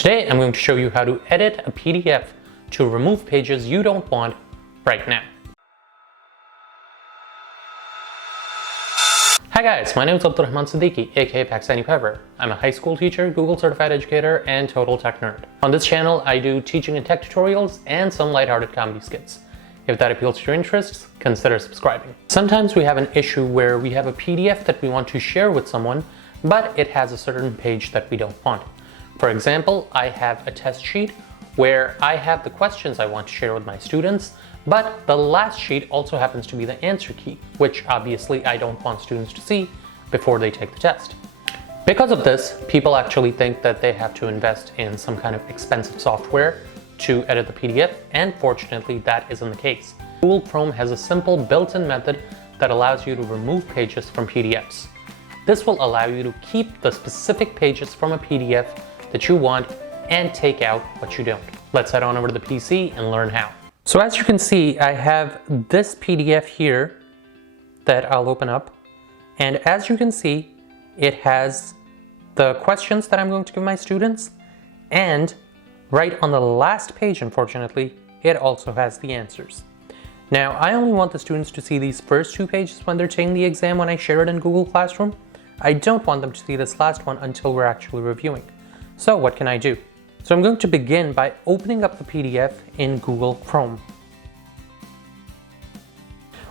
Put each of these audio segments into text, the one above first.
Today I'm going to show you how to edit a PDF to remove pages you don't want right now. Hi guys, my name is Abdul Rahman Siddiqui, aka Pakistani Pepper. I'm a high school teacher, Google certified educator, and total tech nerd. On this channel, I do teaching and tech tutorials and some lighthearted comedy skits. If that appeals to your interests, consider subscribing. Sometimes we have an issue where we have a PDF that we want to share with someone, but it has a certain page that we don't want. For example, I have a test sheet where I have the questions I want to share with my students, but the last sheet also happens to be the answer key, which obviously I don't want students to see before they take the test. Because of this, people actually think that they have to invest in some kind of expensive software to edit the PDF, and fortunately that isn't the case. Google Chrome has a simple built-in method that allows you to remove pages from PDFs. This will allow you to keep the specific pages from a PDF that you want and take out what you don't. Let's head on over to the PC and learn how. So as you can see, I have this PDF here that I'll open up, and as you can see, it has the questions that I'm going to give my students, and right on the last page, unfortunately, it also has the answers. Now, I only want the students to see these first two pages when they're taking the exam when I share it in Google Classroom. I don't want them to see this last one until we're actually reviewing. So what can I do? So I'm going to begin by opening up the PDF in Google Chrome.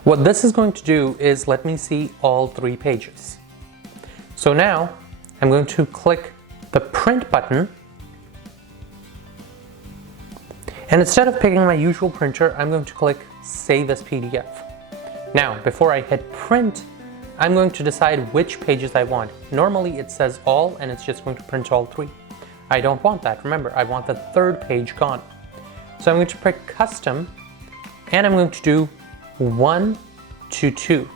What this is going to do is let me see all three pages. So now I'm going to click the print button, and instead of picking my usual printer, I'm going to click Save as PDF. Now, before I hit print, I'm going to decide which pages I want. Normally it says all, and it's just going to print all three. I don't want that. Remember, I want the third page gone. So I'm going to pick custom, and I'm going to do 1 to 2.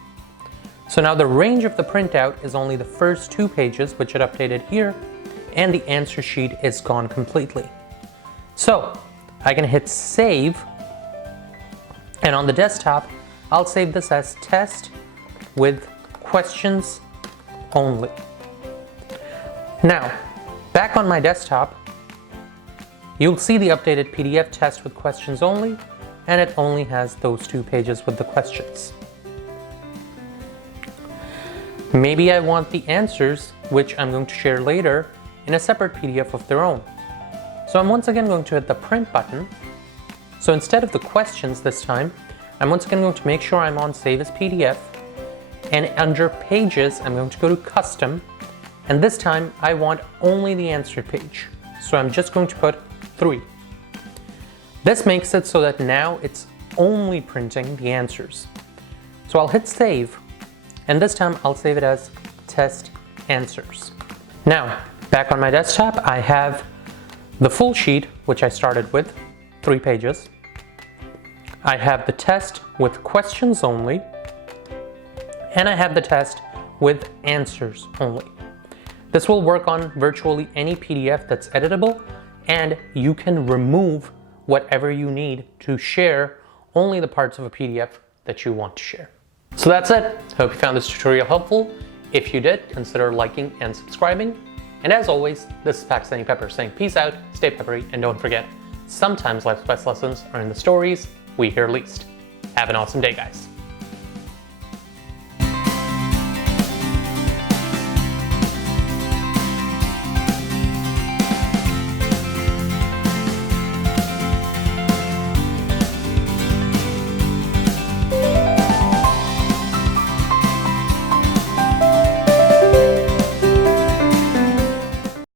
So now the range of the printout is only the first two pages, which it updated here, and the answer sheet is gone completely. So I can hit save, and on the desktop, I'll save this as test with questions only. Now, back on my desktop, you'll see the updated PDF test with questions only, and it only has those two pages with the questions. Maybe I want the answers, which I'm going to share later, in a separate PDF of their own. So I'm once again going to hit the print button. So instead of the questions this time, I'm once again going to make sure I'm on Save as PDF, and under Pages, I'm going to go to Custom, and this time I want only the answer page. So I'm just going to put 3. This makes it so that now it's only printing the answers. So I'll hit save, and this time I'll save it as test answers. Now, back on my desktop, I have the full sheet, which I started with, 3 pages. I have the test with questions only, and I have the test with answers only. This will work on virtually any PDF that's editable, and you can remove whatever you need to share only the parts of a PDF that you want to share. So that's it. Hope you found this tutorial helpful. If you did, consider liking and subscribing. And as always, this is Pakistani Pepper saying peace out, stay peppery, and don't forget, sometimes life's best lessons are in the stories we hear least. Have an awesome day, guys.